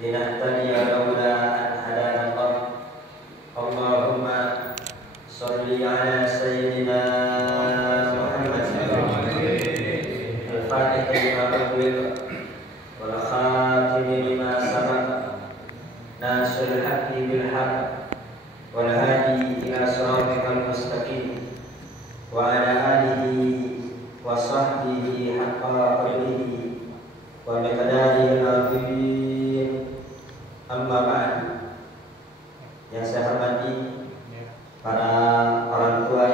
لنهتدي لولا أن هدانا الله. اللهم صل على سيدنا محمد الفاتح لما أغلق والخاتم لما سبق ناصر الحق بالحق والهادي إلى صراطك المستقيم وعلى آله وصحبه حق قدره ومقداره العظيم. Amma ba'd. Yang saya hormati para orang tua,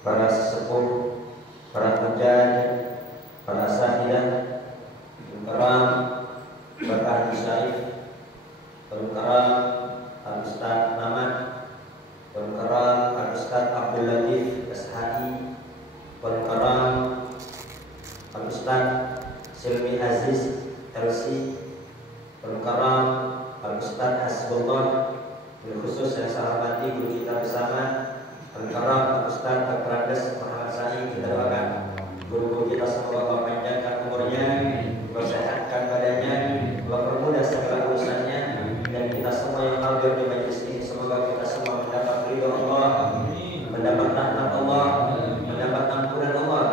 para sesepuh, para pujaan, para sahidah, Al-Karam Bapak Syarif, Al-Karam Al-Ustaz Maman, Al-Karam Al-Ustaz Abdul Latif SHI, Al-Karam Al-Ustaz Silmi Aziz LC, Al-Karam Al-Ustaz Hasbullah, khusus yang saya hormati guru kita bersama Al-Karam Al-Ustaz Al-Qarandes Muhammad Sa'i. Kita doakan guru-guru kita semoga Allah panjangkan umurnya, persehatkan badannya, Allah permudah segala urusannya, dan kita semua yang hadir di majelis ini semoga kita semua mendapat ridho Allah, mendapat rahmat Allah, mendapat ampunan Allah.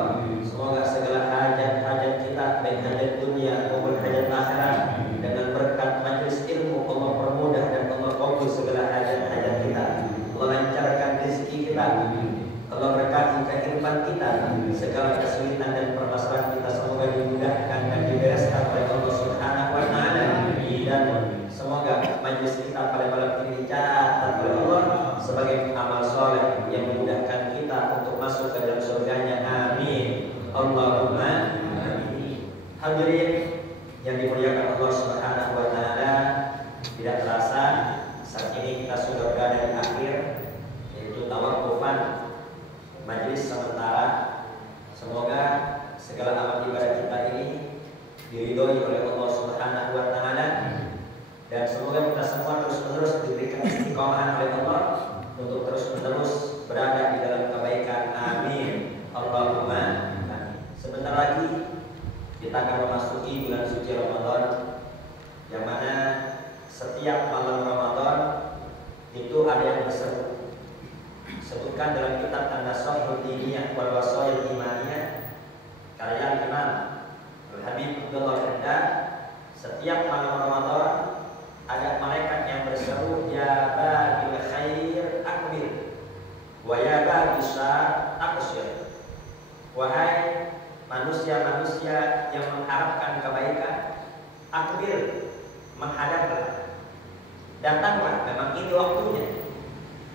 Semoga segala hajat-hajat kita, baik hajat dunia maupun hajat akhirat, dengan berkat majelis ilmu Allah permudah dan Allah kabul segala hajat-hajat kita. Allah lancarkan rezeki kita, Allah berkati kehidupan kita, segala kesulitan dan permasalahan kita semoga dimudahkan dan dibereskan oleh Allah Subhanahu wa taala, dan semoga majelis kita pada malam ini dicatat oleh Allah sebagai amal soleh yang memudahkan kita untuk masuk ke dalam surganya. Amin. Allahumma amin. Hadirin yang dimuliakan Allah Subhanahu wa taala, tidak terasa saat ini kita sudah berada di akhir, yaitu tawakufan majelis sementara. Semoga segala amal ibadah kita ini diridhoi oleh Allah Subhanahu wa taala, dan semoga kita semua terus-menerus diberikan istiqomah oleh Allah untuk terus-menerus berada di dalam kebaikan. Amin. Allahumma amin. Sebentar lagi kita akan memasuki bulan suci Ramadan, yang mana setiap malam Ramadan itu ada yang berseru. Sebutkan dalam kitab An-Nasihah Diniyah wal Wasail Imaniyah karya Imam Al-Habib Abdullah Radda, setiap malam Ramadan ada malaikat yang berseru, ya bagil khair akbil wa ya bagil syar aqsir. Wahai manusia-manusia yang mengharapkan kebaikan, akbil, menghadaplah, datanglah, memang ini waktunya.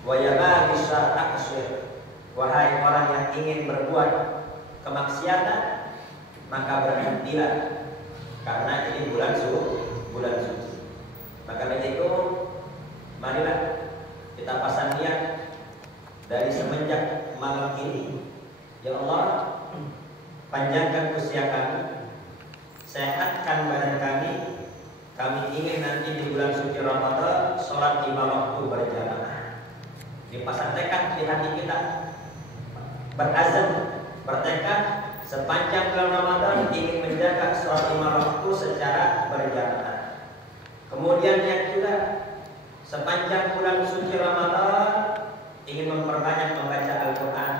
Wa ya bagil syar aqsir. Wahai orang yang ingin berbuat kemaksiatan, maka berhentilah, karena ini bulan suci. Maka dari itu, marilah kita pasang niat dari semenjak malam ini. Ya Allah, panjangkan usia kami, sehatkan badan kami. Kami ingin nanti di bulan suci Ramadan sholat 5 waktu berjamaah. Dipasang tekad di hati kita, berazam, bertekad sepanjang bulan Ramadan ingin menjaga sholat 5 waktu secara berjamaah. Kemudian yang juga sepanjang bulan suci Ramadan ingin memperbanyak membaca Al-Quran,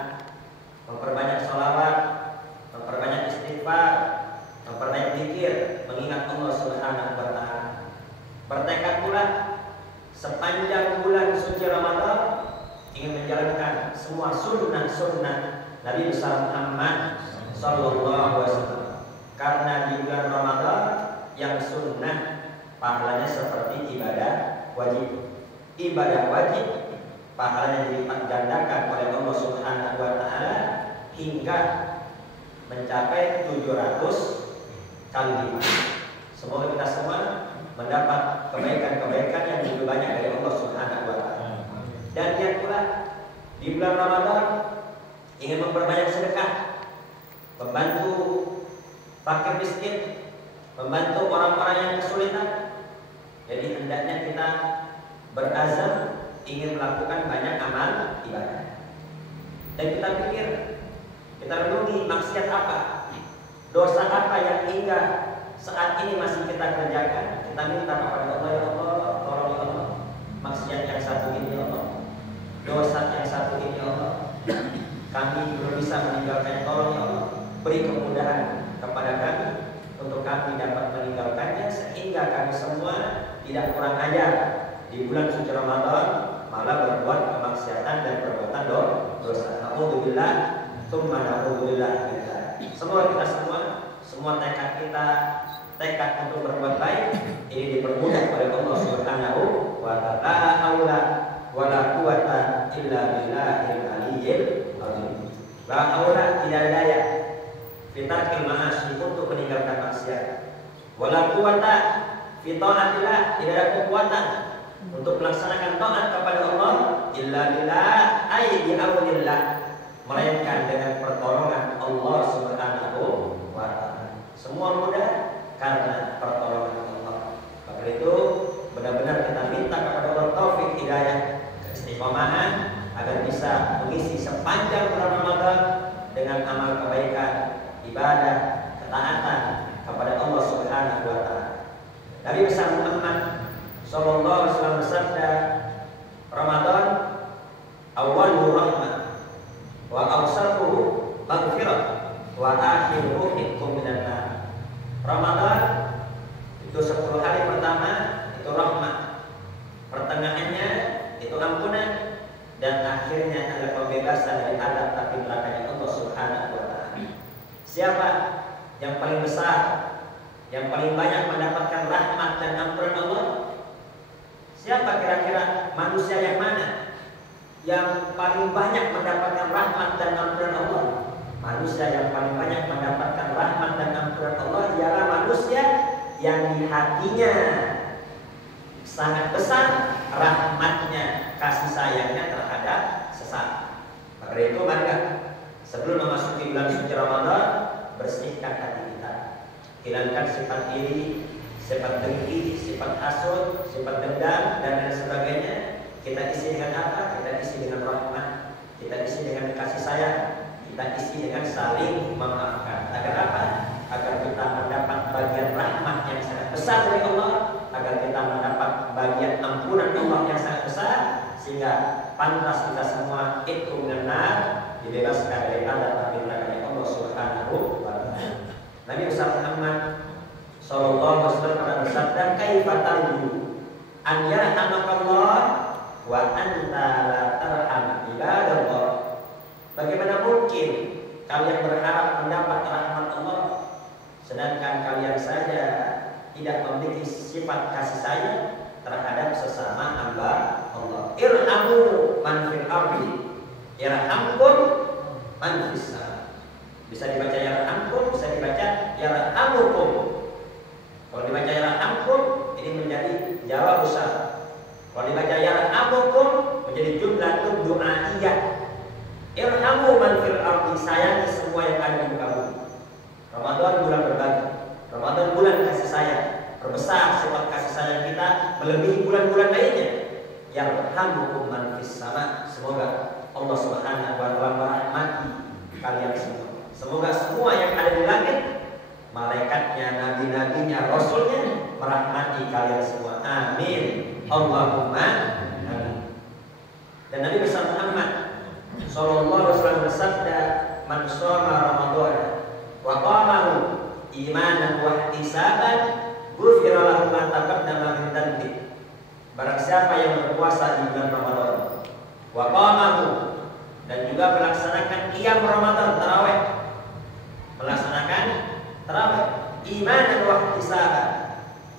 memperbanyak sholawat, memperbanyak istighfar, memperbanyak zikir, mengingat Allah Subhanahu wa taala. Bertekad pula sepanjang bulan suci Ramadan ingin menjalankan semua sunnah-sunnah Nabi besar Muhammad sallallahu alaihi wasallam. Karena di bulan Ramadan yang sunnah pahalanya seperti ibadah wajib. Ibadah wajib pahalanya dilipat gandakan oleh Allah Subhanahu wa taala hingga mencapai 700 kali lipat. Semoga kita semua mendapat kebaikan-kebaikan yang lebih banyak dari Allah Subhanahu wa taala. Dan yang pula di bulan Ramadan ingin memperbanyak sedekah, membantu fakir miskin, membantu orang-orang yang kesulitan. Jadi hendaknya kita berazam ingin melakukan banyak amal ibadah. Dan kita pikir, kita renungi maksiat apa, dosa apa yang hingga saat ini masih kita kerjakan, kita minta kepada Allah, ya Allah, tolong ya Allah, maksiat yang satu ini ya Allah, dosa yang satu ini ya Allah, kami belum bisa meninggalkannya, tolong ya Allah, beri kemudahan kepada kami untuk kami dapat meninggalkannya, sehingga kami semua tidak kurang ajar di bulan suci Ramadan malah berbuat kemaksiatan dan perbuatan dosa. Alhamdulillah, tsumma alhamdulillah. Semoga kita semua tekad kita, tekad untuk berbuat baik ini dipermudah oleh Allah Subhanahu wa ta'ala. Haula wala quwata illa billahil aliyyil azim. La haula, tidak ada daya fitarkil ma'asi, untuk meninggalkan maksiat. Wala quwata fi ta'atillah, tidak ada kekuatan untuk melaksanakan taat kepada Allah illa billah, ay bi aunillah, melainkan dengan pertolongan Allah Subhanahu wa ta'ala. Semua mudah karena pertolongan Allah. Karena itu benar-benar kita minta kepada Allah taufik, hidayah, keistiqomahan agar bisa mengisi sepanjang bulan Ramadan dengan amal kebaikan, ibadah, ketaatan kepada Allah Subhanahu wa ta'ala. Nabi besar Muhammad sallallahu alaihi wasallam bersabda, Ramadan awwalu rahmah wa awsatuhu maghfirah wa akhiruhu hitqum minan nar. Ramadan itu 10 hari pertama itu rahmat, pertengahannya itu ampunan, dan akhirnya adalah pembebasan dari adab api nerakanya Allah Subhanahu wa ta'ala. Siapa yang paling besar, yang paling banyak mendapatkan rahmat dan ampunan Allah? Siapa kira-kira manusia yang mana yang paling banyak mendapatkan rahmat dan ampunan Allah? Manusia yang paling banyak mendapatkan rahmat dan ampunan Allah ialah manusia yang di hatinya sangat besar rahmatnya, kasih sayangnya terhadap sesama. Maka dari itu mari sebelum memasuki bulan suci Ramadan, bersihkan hati kita, hilangkan sifat iri, sifat dengki, sifat hasud, sifat dendam dan lain sebagainya. Kita isi dengan apa? Kita isi dengan rahmat, kita isi dengan kasih sayang, kita isi dengan saling memaafkan. Agar apa? Agar kita mendapat bagian rahmat yang sangat besar dari Allah, agar kita mendapat bagian ampunan Allah yang sangat besar, sehingga pantas kita semua itu benar dibebaskan dari adab api neraka Allah Subhanahu wa ta'ala. Nabi besar Muhammad sallallahu alaihi wasallam bersabda, "Kaifa tarju an yarhamakallah wa anta la tarham ibadallah." Bagaimana mungkin kalian berharap mendapat rahmat Allah sedangkan kalian saja tidak memiliki sifat kasih sayang terhadap sesama hamba Allah. Irhamu man fil ardi yarhamkum man fis sama. Bisa dibaca yarhamkum, bisa dibaca yarhamukum. Kalau dibaca yarhamkum ini menjadi jawab besar. Kalau dibaca yarhamukum menjadi jumlah du'aiyah. Irhamu man fil ardi, sayangi semua yang ada di muka bumi. Ramadan bulan berbagi, Ramadan bulan kasih sayang. Perbesar sifat kasih sayang kita melebihi bulan-bulan lainnya. Yarhamukum man fis sama. Semoga Allah Subhanahu wa ta'ala merahmati kalian semua. Semoga semua yang ada di langit, malaikatnya, nabi-nabinya, rasulnya merahmati kalian semua. Amin. Allahumma amin. Dan Nabi besar Muhammad sallallahu alaihi wasallam bersabda, "Man shoma Ramadan wa qamahu imanan wa ihtisaban, ghufira lahu ma taqaddama min dhanbi." Barang siapa yang berpuasa di bulan Ramadan, wa qamahu, dan juga melaksanakan qiyam Ramadan, tarawih, melaksanakan tarawih imanan wa ihtisaban,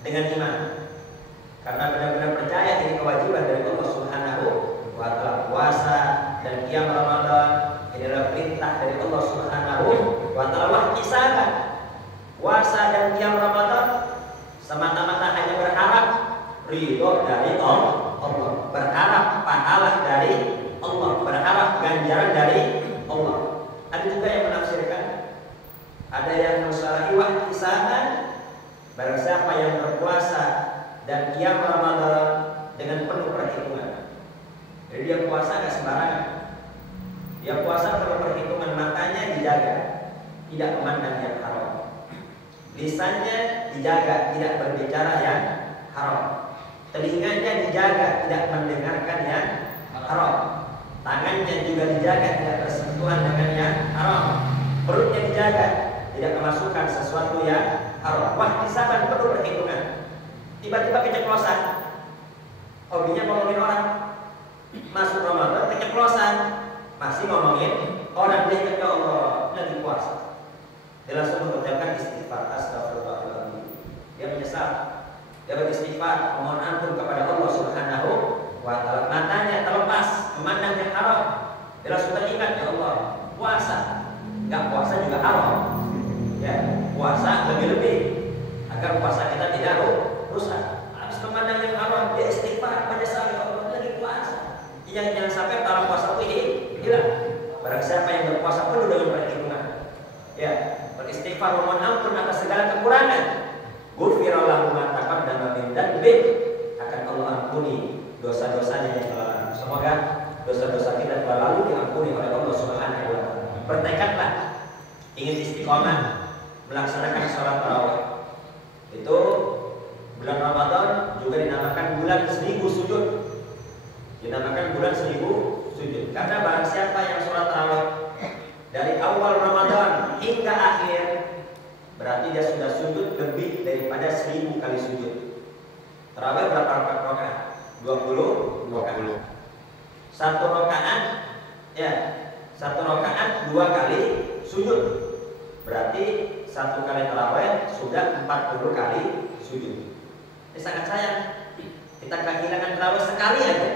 dengan iman, karena benar-benar percaya ini kewajiban dari Allah Subhanahu wa ta'ala. Puasa dan qiyam Ramadan ini adalah perintah dari Allah Subhanahu wa ta'ala. Wahtisaban, puasa dan qiyam Ramadan semata-mata hanya berharap ridho dari Allah, berharap pahala dari Allah, berharap ganjaran dari Allah. Ada juga yang menafsirkan, ada yang mensalahi wahtisaban, barang siapa yang berpuasa dan qiyam Ramadan dengan penuh perhitungan. Jadi dia puasa gak sembarangan. Dia puasa penuh perhitungan, matanya dijaga, tidak memandang yang haram. Lisannya dijaga tidak berbicara yang haram. Telinganya dijaga tidak mendengarkan yang haram. Tangannya juga dijaga tidak bersentuhan dengan yang haram. Perutnya dijaga tidak memasukkan sesuatu yang haram. Wah, di zaman perlu perhitungan. Tiba-tiba keceplosan, hobinya ngomongin orang. Masuk Ramadan keceplosan, masih ngomongin orang. Dia ingat, ya Allah, lagi puasa. Dia langsung mengucapkan istighfar, astagfirullahaladzim. Dia menyesal, dia beristighfar, mohon ampun kepada Allah Subhanahu wa Ta'ala. Matanya terlepas memandang yang haram. Dia langsung teringat, ya Allah, puasa, enggak puasa juga haram. Ya, puasa lebih-lebih agar puasa kita tidak rusak. Habis memandang yang haram, dia istighfar, menyesal, ya Allah, lagi puasa. Jangan sampai dalam puasa itu hilang. Barang siapa yang berpuasa penuh dengan perhitungan, ya, beristighfar memohon ampun atas segala kekurangan, ghufira lahu ma taqaddama min dzanbi, akan Allah ampuni dosa-dosanya yang telah lalu. Semoga dosa-dosa kita telah lalu diampuni oleh Allah Subhanahu wa Ta'ala. Bertekadlah ingin istiqomah melaksanakan sholat tarawih. Itu bulan Ramadan juga dinamakan bulan 1000 sujud. Dinamakan bulan 1000 sujud karena barang siapa yang sholat tarawih dari awal Ramadan hingga akhir, berarti dia sudah sujud lebih daripada 1000 kali sujud. Tarawih berapa rakaat? 20 rakaat. Satu rakaat, ya, satu rakaat 2 kali sujud. Berarti satu kali tarawih sudah 40 kali sujud. Ini sangat sayang. Kita kehilangan tarawih sekali aja,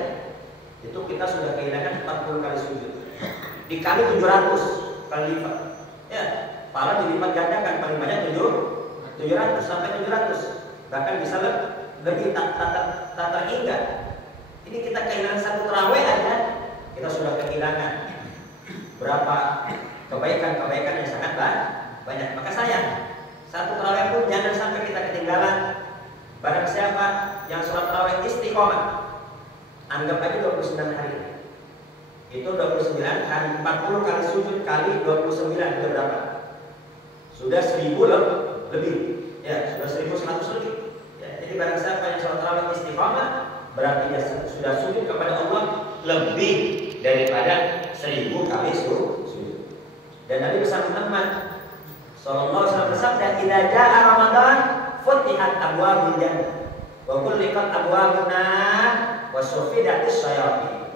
itu kita sudah kehilangan 40 kali sujud. Dikali 700 kali lipat. Ya, pahala dilipat gandakan, paling banyak 700 sampai 700. Bahkan bisa lebih tak terhingga. Ini kita kehilangan satu tarawih aja, kita sudah kehilangan berapa kebaikan-kebaikan yang sangat banyak. Maka sayang, satu tarawih pun jangan sampai kita ketinggalan. Barang siapa yang sholat tarawih istiqomah, anggap aja 29 hari. Itu 29 kali 40 kali sujud kali 29 itu berapa? Sudah 1000 lebih. Ya, sudah 1100 lebih. Ya, jadi barang siapa yang sholat tarawih istiqomah, berarti dia sudah sujud kepada Allah lebih daripada 1000 kali sujud. Dan Nabi bersama Muhammad sallallahu alaihi wasallam bersabda, "Idza jaa Ramadan futihat abwaabul jannah wa ghulliqat abwaabun nar wa sufidatis syayatin."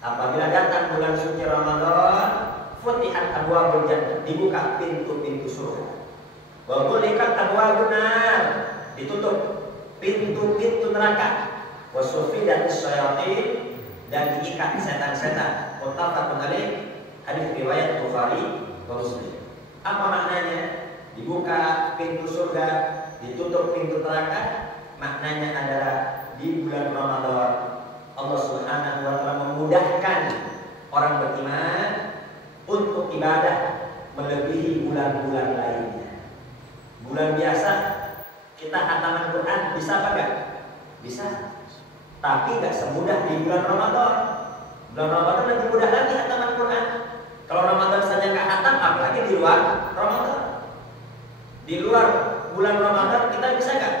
Apabila datang bulan suci Ramadan, futihat abwaabul jannah, dibuka pintu-pintu surga. Wa ghulliqat abwaabun nar, ditutup pintu-pintu neraka. Wa sufidatis syayatin, dan diikat setan-setan. Muttafaqun alaih, hadis riwayat Bukhari wa Muslim. Apa maknanya? Dibuka pintu surga, ditutup pintu neraka. Maknanya adalah di bulan Ramadan Allah Subhanahu wa Ta'ala memudahkan orang beriman untuk ibadah melebihi bulan-bulan lainnya. Bulan biasa kita khataman Quran bisa apa enggak? Bisa. Tapi enggak semudah di bulan Ramadan. Bulan Ramadan lebih mudah lagi khataman Quran. Kalau Ramadan saja enggak khatam, apalagi di luar Ramadan. Di luar bulan Ramadan kita bisa enggak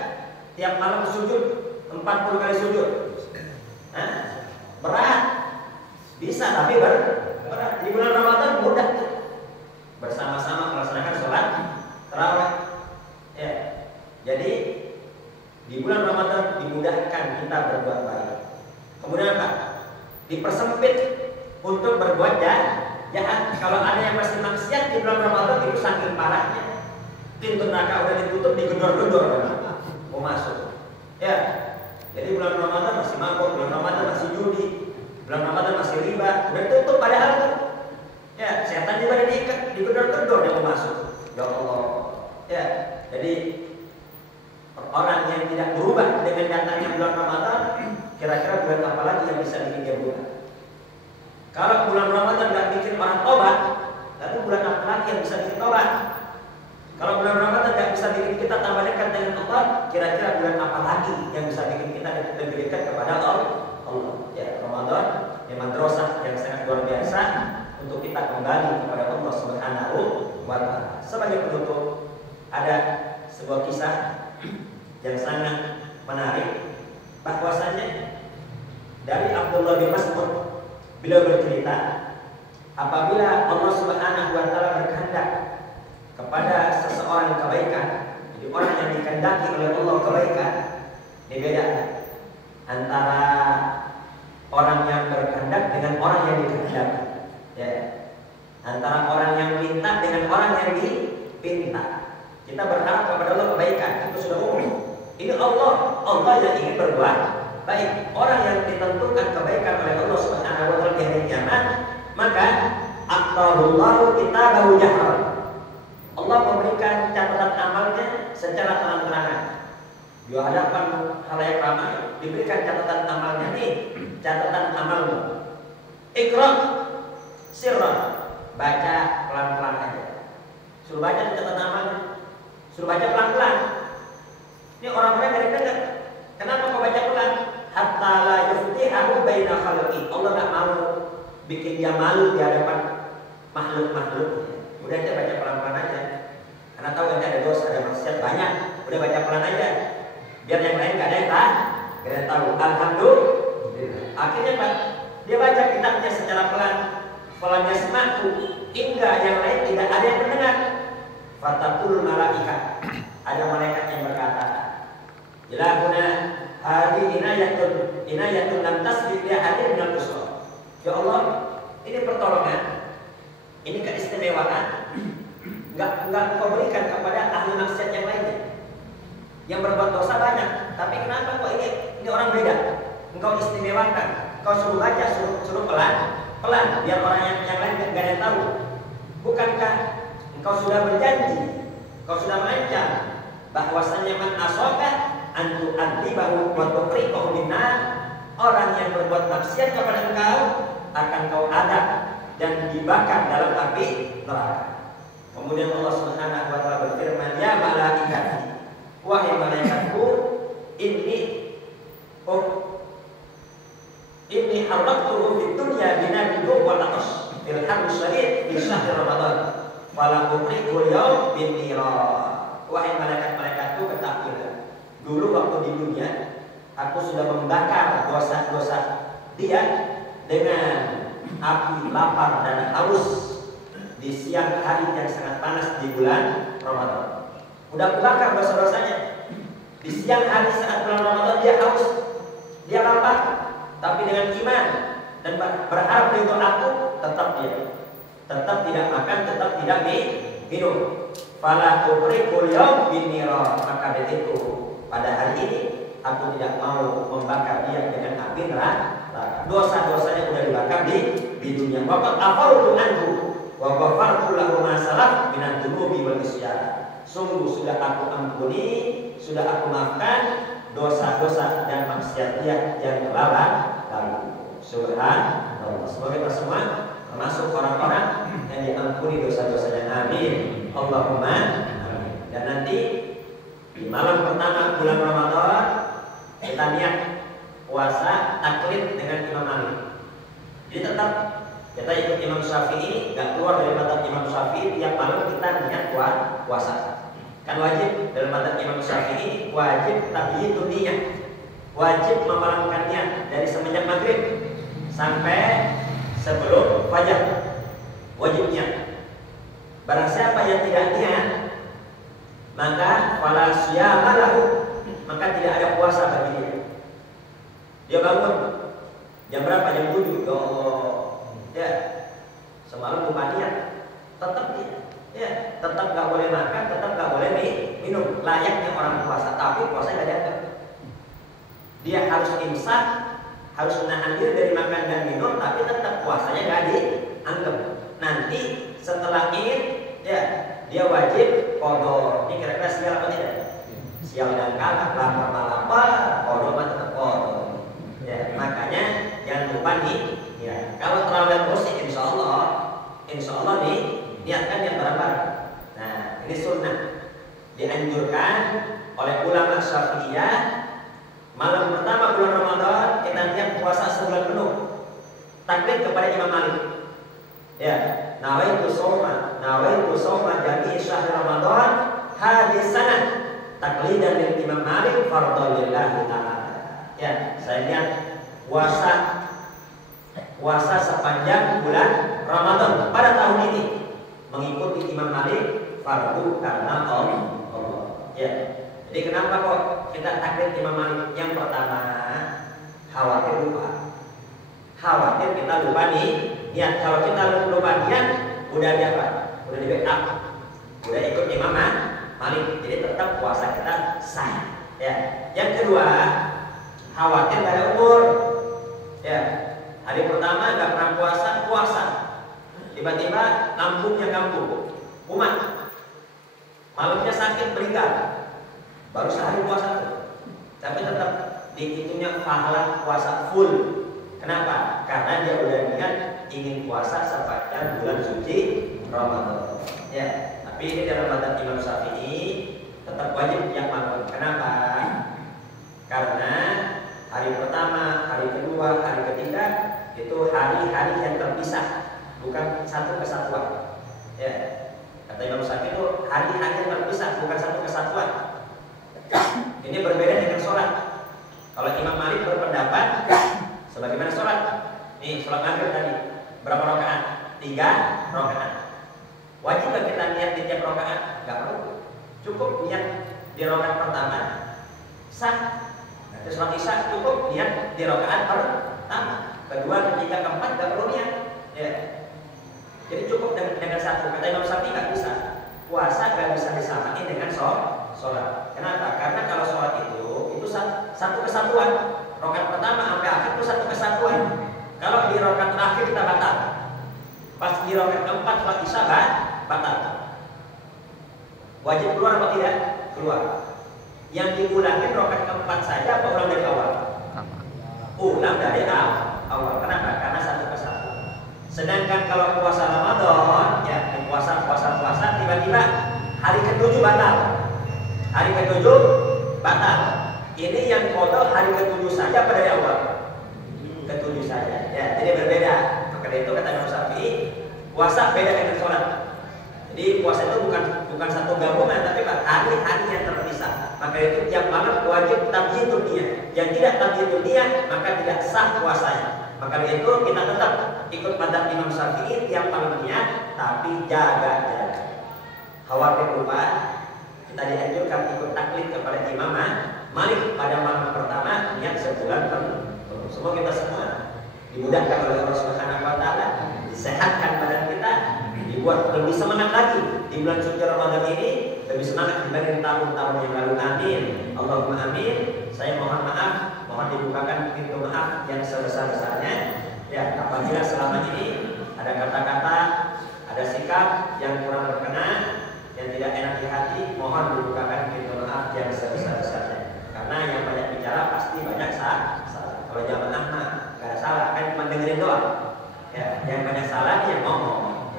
tiap malam sujud 40 kali sujud? Berat. Bisa, tapi berat. Di bulan Ramadan mudah tuh. Bersama-sama melaksanakan sholat tarawih. Ya. Jadi di bulan Ramadan dimudahkan kita berbuat baik. Kemudian apa? Dipersempit untuk berbuat jahat. Kalau ada yang masih maksiat di bulan Ramadan, itu saking parahnya. Pintu neraka udah ditutup, digedor-gedor mau masuk. Ya. Jadi bulan Ramadan masih mabuk, bulan Ramadan masih judi, bulan Ramadan masih riba, udah tutup padahal tuh. Ya, setan juga diikat, digedor-gedor dia mau masuk. Ya Allah. Ya, jadi orang yang tidak berubah dengan datangnya bulan Ramadan, kira-kira bulan apa lagi yang bisa bikin dia berubah? Kalau bulan Ramadan nggak bikin orang tobat, lalu bulan apa lagi yang bisa bikin tobat? Kalau bulan Ramadan nggak bisa bikin kita tambah dekat dengan Allah, kira-kira bulan apa lagi yang bisa bikin kita lebih dekat kepada Allah? Ya, Ramadan memang madrasah yang sangat luar biasa untuk kita kembali kepada Allah Subhanahu wa Ta'ala. Sebagai penutup, ada sebuah kisah yang sangat menarik bahwasanya dari Abdullah bin Mas'ud beliau bercerita apabila Allah Subhanahu wa taala berkehendak kepada seseorang kebaikan, jadi orang yang dikehendaki oleh Allah kebaikan, ini beda antara orang yang berkehendak dengan orang yang dikehendaki. Ya. Antara orang yang minta dengan orang yang dipinta. Kita berharap kepada Allah kebaikan, itu sudah umum. Ini Allah yang ingin berbuat baik. Orang yang ditentukan kebaikan oleh Allah Subhanahu wa taala di hari kiamat, maka aqrallahu kitabahu jahran. Allah memberikan catatan amalnya secara terang-terangan. Di hadapan khalayak ramai diberikan catatan amalnya nih, catatan amalmu. Iqra sirran, baca pelan-pelan aja. Suruh baca catatan amalnya. Suruh baca pelan-pelan. Ini orang-orang yang dengar. Kenapa kau baca pelan? Hatta la yuftihahu baina khalqi. Allah enggak mau bikin dia malu di hadapan makhluk-makhluk. Udah aja baca pelan-pelan aja. Karena tahu nanti ada dosa, ada maksiat banyak. Udah baca pelan aja. Biar yang lain enggak ada yang tahu. Alhamdulillah. Akhirnya Pak, dia baca kitabnya secara pelan. Falam yasma'u, hingga yang lain tidak ada yang mendengar. Fatakul malaikat, ada malaikat yang berkata, ilahuna hadi inayatun lam tasbih li ahadin minal usul. Ya Allah, ini pertolongan, ini keistimewaan, enggak kau berikan kepada ahli maksiat yang lainnya. Yang berbuat dosa banyak, tapi kenapa kok ini orang beda? Engkau istimewakan, kau suruh baca, suruh pelan, biar orang yang lain enggak ada yang tahu. Bukankah engkau sudah berjanji, kau sudah mengancam bahwasanya man asaka antu adlibahu wa tuqriqahu minnar, orang yang berbuat maksiat kepada engkau akan kau adab dan dibakar dalam api neraka. Kemudian Allah Subhanahu wa taala berfirman, ya malaikati, wahai malaikatku, inni harraqtuhu fid dunya binadhu wa laqas fil harbi syadid fi syahr Ramadan. Fala uqriqul yaum bin nira. Wahai malaikat-malaikatku, ketahuilah, dulu waktu di dunia aku sudah membakar dosa-dosa dia dengan api lapar dan haus di siang hari yang sangat panas di bulan Ramadan. Udah kubakar dosa-dosanya. Di siang hari saat bulan Ramadan dia haus, dia lapar, tapi dengan iman dan berharap ridho aku, tetap tidak makan, tetap tidak minum. Fala tuqriqul yaum bin nira. Maka dari itu pada hari ini aku tidak mau membakar dia dengan api neraka. Dosa-dosanya sudah dibakar di dunia. Waqad afartu anhu wa ghafartu lahu ma salaf min adz-dzunubi wal isyan. Sungguh sudah aku ampuni, sudah aku maafkan dosa-dosa dan maksiat dia yang telah lalu. Subhanallah. Semoga kita semua termasuk orang-orang yang diampuni dosa-dosanya. Amin. Allahumma amin. Dan nanti di malam pertama bulan Ramadan kita niat puasa taklid dengan Imam Malik. Jadi tetap kita ikut Imam Syafi'i, nggak keluar dari madzhab Imam Syafi'i. Tiap malam kita niat puasa. Kan wajib dalam madzhab Imam Syafi'i, wajib tabiyyun niat, wajib memalamkan niat dari semenjak maghrib sampai sebelum fajar, wajib niat. Barang siapa yang tidak niat, maka fala siyama lahu, maka tidak ada puasa bagi dia. Dia bangun jam berapa? Jam 7. Ya Allah, ya semalam lupa niat, tetap dia, ya tetap nggak boleh makan, tetap nggak boleh minum. Layaknya orang puasa, tapi puasa nggak dianggap. Dia harus imsak, harus menahan diri dari makan dan minum, tapi tetap puasanya nggak dianggap. Nanti setelah Id, ya dia wajib qadha. Ini kira-kira sial apa tidak? Sial dan kalah, lapar lapar, qadha mah tetap qadha. Ya, makanya jangan lupa nih, ya kalau terawih terus, insya Allah nih niatkan yang bareng-bareng. Nah, ini sunnah dianjurkan oleh ulama Syafi'iyah. Malam pertama bulan Ramadan kita niat puasa sebulan penuh. Taklid kepada Imam Malik. Ya, nawaitu shauma jami'i syahr Ramadan hadis sanah taklidan lil Imam Malik fardhu lillahi ta'ala. Ya, saya lihat puasa sepanjang bulan Ramadan pada tahun ini mengikuti Imam Malik fardu karena Allah. Ya. Jadi kenapa kok kita taklid Imam Malik? Yang pertama, khawatir lupa. Khawatir kita lupa nih. Ya, kalau kita lupa niat, udah di apa? Udah di backup. Udah ikut Imam Malik. Jadi tetap puasa kita sah. Ya. Yang kedua, khawatir dari umur. Ya. Hari pertama nggak pernah puasa. Tiba-tiba lambungnya kambuh, kumat. Malamnya sakit berikat. Baru sehari puasa tuh. Tapi tetap dihitungnya pahala puasa full. Kenapa? Karena dia udah niat ingin puasa sepanjang bulan suci Ramadan. Ya. Tapi ini dalam mazhab Imam Syafi'i tetap wajib yang malam. Kenapa? Karena hari pertama, hari kedua, hari ketiga itu hari-hari yang terpisah, bukan satu kesatuan. Ya, kata Imam Syafi'i itu hari-hari yang terpisah, bukan satu kesatuan. Ini berbeda dengan sholat. Kalau Imam Malik berpendapat sebagaimana sholat. Nih sholat maghrib tadi berapa rakaat? 3 rakaat. Wajib kita niat di tiap rakaat? Gak perlu. Cukup niat di rakaat pertama sah. Nanti sholat isya cukup niat di rakaat pertama. Kedua, ketiga, keempat gak perlu niat. Ya. Jadi cukup dengan satu. Kata Imam Syafi'i gak bisa. Puasa gak bisa disamain dengan sholat. Kenapa? Karena kalau sholat itu satu kesatuan. Rakaat pertama sampai akhir itu satu kesatuan. Kalau di rakaat terakhir kita batal. Pas di rakaat keempat sholat isya batal. Wajib keluar atau tidak? Keluar. Yang diulangin rakaat keempat saja apa ulang dari awal? Ulang dari awal. Kenapa? Karena satu kesatuan. Sedangkan kalau puasa Ramadan, ya puasa tiba-tiba hari ke-7 batal. Hari ke-7 batal. Ini yang qadha hari ke-7 saja pada dari awal. Ke-7 saja. Ya, jadi berbeda. Maka dari itu kata Imam Syafi'i, puasa beda dengan sholat. Jadi puasa itu bukan satu gabungan, tapi hari-hari yang terpisah. Maka itu tiap malam wajib tabyidun niyah. Yang tidak tabyidun niyah maka tidak sah puasanya. Maka dari itu kita tetap ikut mazhab Imam Syafi'i tiap malam niat, tapi jaga. Khawatir lupa, kita dianjurkan ikut taklid kepada Imam Malik pada malam pertama niat sebulan penuh. Semoga kita semua dimudahkan oleh Allah Subhanahu wa taala, disehatkan badan kita, dibuat lebih semangat lagi di bulan suci Ramadan ini, lebih semangat dibanding tahun-tahun yang lalu. Amin. Allahumma amin. Saya mohon maaf, mohon dibukakan pintu maaf yang sebesar-besarnya. Ya, apabila selama ini ada kata-kata, ada sikap yang kurang berkenan, yang tidak enak di hati, mohon dibukakan pintu maaf yang sebesar-besarnya. Karena yang banyak bicara pasti banyak salah. Kalau jamaah mah gak ada salah, kan cuma dengerin doang. Ya, yang banyak salah dia ngomong.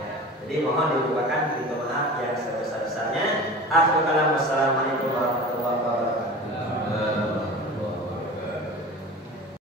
Jadi mohon dibukakan pintu maaf yang sebesar-besarnya. Assalamualaikum warahmatullahi wabarakatuh.